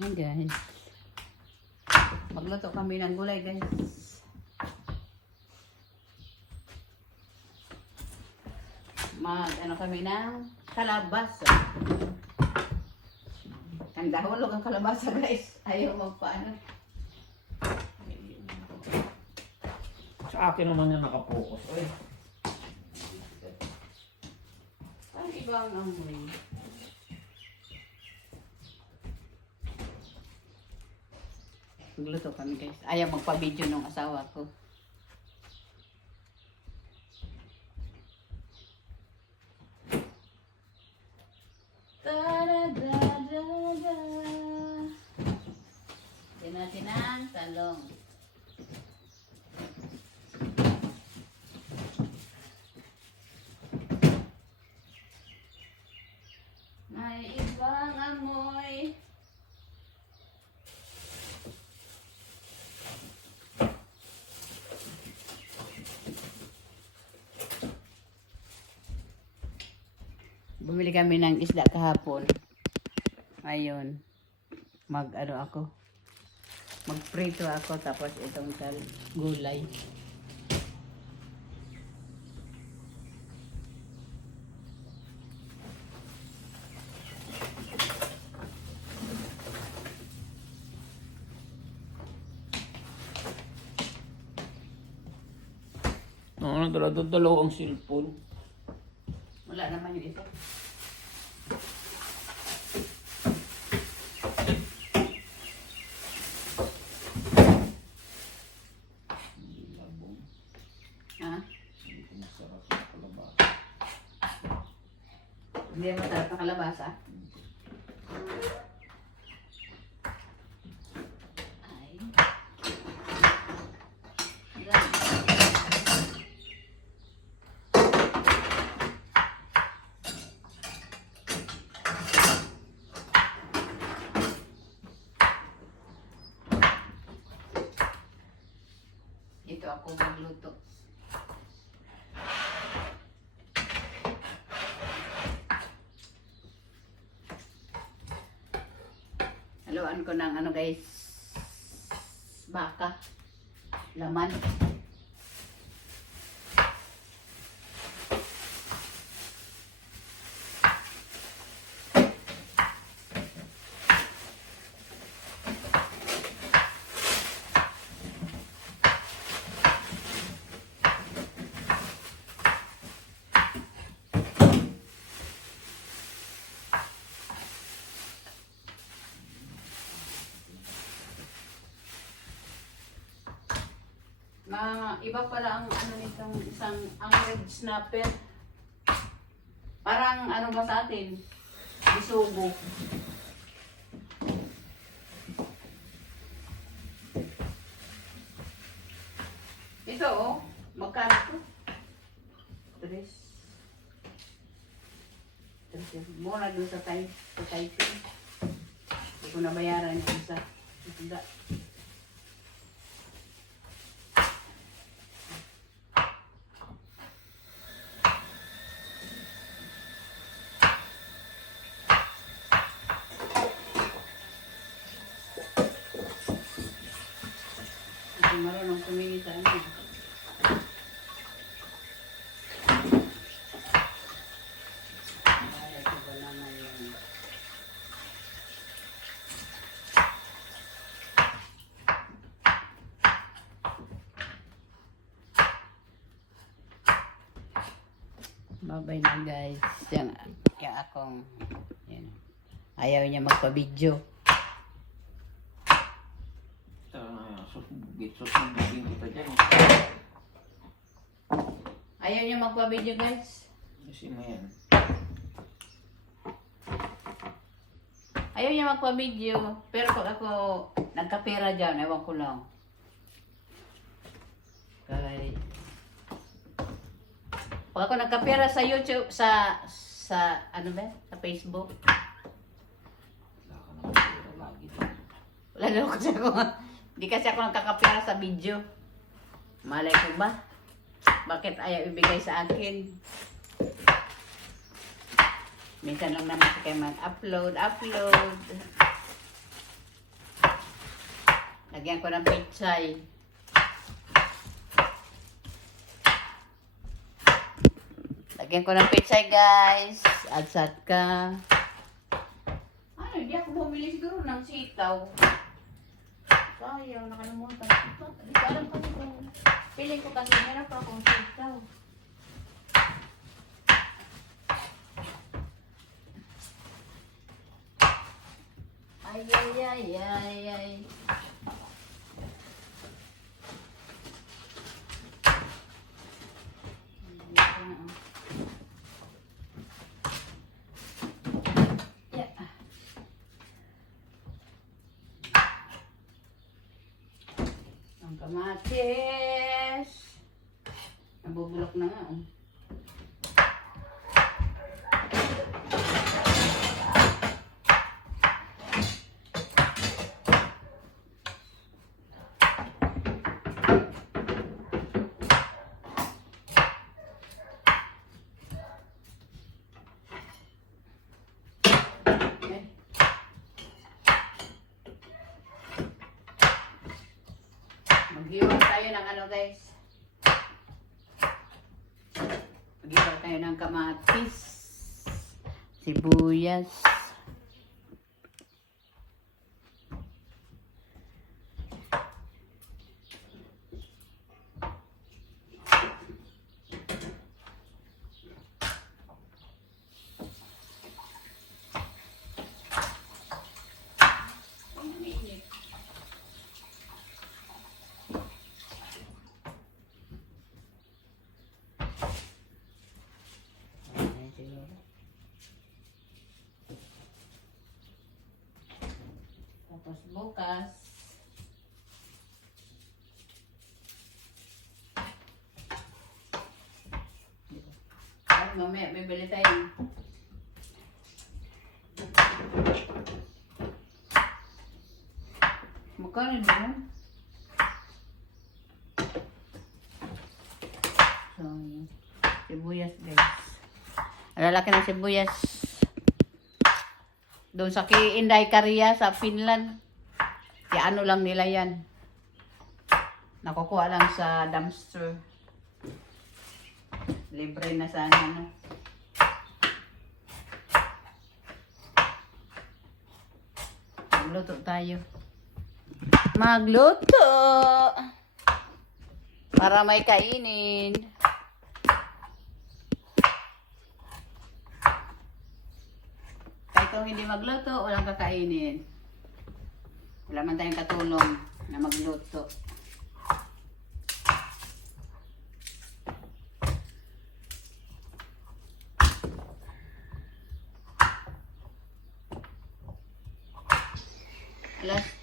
Ayan guys. Magluto kami ng gulay guys. Ano kami ng kalabasa. Ang dahulog ang kalabasa guys. Ayaw magpaano. Sa akin naman yung nakapokus. Ay. Ang ibang amoy. Magluto kami guys. Ayaw magpa-video ng asawa ko. Ta-da-da-da-da. Yan natin ang talong. May ibang amoy. Bumili kami ng isda kahapon. Ayun. Magprito ako tapos itong gulay. Dalaw ang cellphone. Wala naman yung ito. Ha? Hindi masarap na kalabasa. Ay. Ito ako magluto. Haluan ko ng guys, baka, laman. Iba pala ang nitong isang red snapper. Parang ba sa atin? Bisugo. Ito magkano to? Tres. Mura doon sa typing. Hindi ko nabayaran yung isa. Hindi. Marunong tumingin sa ano. Ay, ito ba naman yun? Babay na guys. Yan akong yan. Ayaw niya magpa-video. Susubugin kita dyan. Ayaw niya magpa-video guys. Kasi mo yan. Ayaw niya magpa-video. Pero pag ako nagkapera dyan, ewan ko lang. Pag ako nagkapera sa YouTube, sa ano ba? Sa Facebook. Wala na kasi ako. Hindi kasi ako nagkakapera sa video. Malay ko ba? Bakit ayaw ibigay sa akin? Minsan lang naman siya kayo mag-upload. Lagyan ko ng pitsay. Lagyan ko ng pitsay, guys. Adsat ka. Ano, hindi ako bumili siguro ng sitaw. Sayang, nakalimutan ko. Hindi ko alam kung piling ko kasi meron pa akong sitaw. Ay, ay, ay, ay, ay. Yeah. Ang kamatis. Nabubulok na nga, oh. Mag-iwan tayo ng ano, guys. Mag-iwan tayo ng kamatis, sibuyas. Tapos bukas, ay mamaya bibili tayo. Magkano din? So, sibuyas, guys. Ang lalaki ng sibuyas. Doon sa Inday Korea sa Finland. Ano lang nila yan. Nakukuha lang sa dumpster. Libre na sana, no? Magluto tayo. Magluto! Para may kainin. Kung hindi magluto, walang kakainin. Wala man tayong katulong na magluto.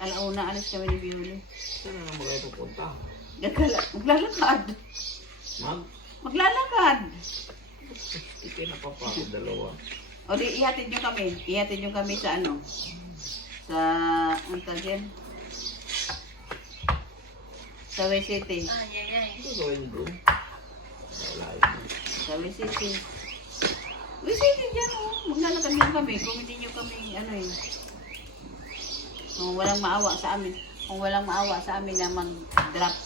Alauna, alis kami ni Bioli. Saan na mga pupunta? Maglalakad. Maglalakad. Hindi na papagod dalawa. O di, ihatid nyo kami. Ihatid nyo kami sa ano? Sa, ang tagyan? Sa Way City. Ito gawin doon. Sa Way City. Way City dyan, oh. Maglalakad nyo kami. Kung hindi nyo kami, ano eh. Kung walang maawa sa amin. Kung walang maawa sa amin na mag-drop.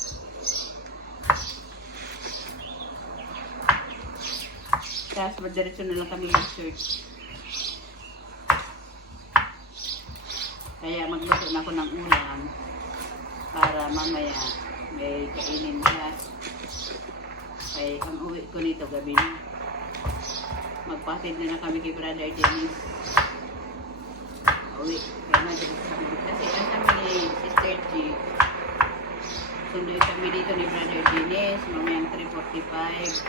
Tapos madiretso na lang kami ng church. Kaya magluto na ako ng ulam para mamaya may kainin siya. Kaya ang uwi ko nito gabi na. Magpatid na kami kay Brother Dennis. Uwi. Kaya madiretso kami. Kasi ang kami ni Sister G. Sundoy kami dito ni Brother Dennis. Mamayang 3:45.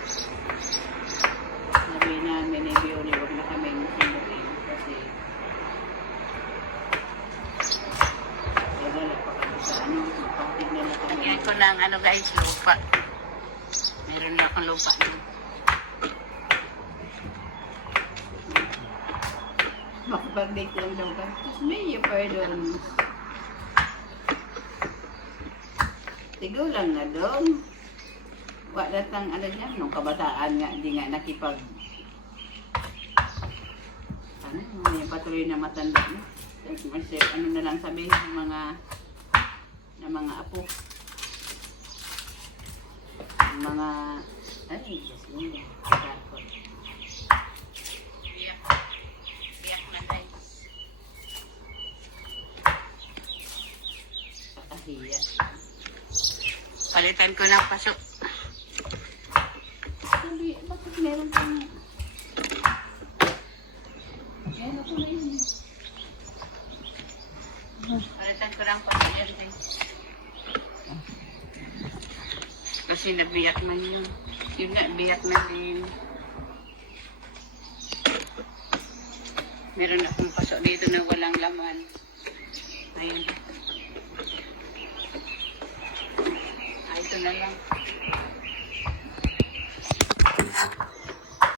Sabi namin ni Bioli, huwag na kami sinukin kasi gagalap pa kami sa ano, magpatig na lang kami. Yan ko ng ano guys, lupa. Meron na akong lupa doon. Makapag-date lang daw ka. May pardon. Tigo lang na doon. Wala tang ano niya, nung kabataan nga, hindi nga nakipag ano, may patuloy na matanda na. Ano na lang sabihin ng mga ng mga apo. Ang mga, ay, Diyos mo yan. Takot. Biyak. Biyak na guys. Kakahiya. Palitan ko ng paso. Sabi, bakit meron kang... Yan ako na yun. Palitan ko ng paso yan guys. Kasi nabiyak na yun. Yun nga, biyak na din. Meron akong paso dito na walang laman. Ayun. Ito na lang.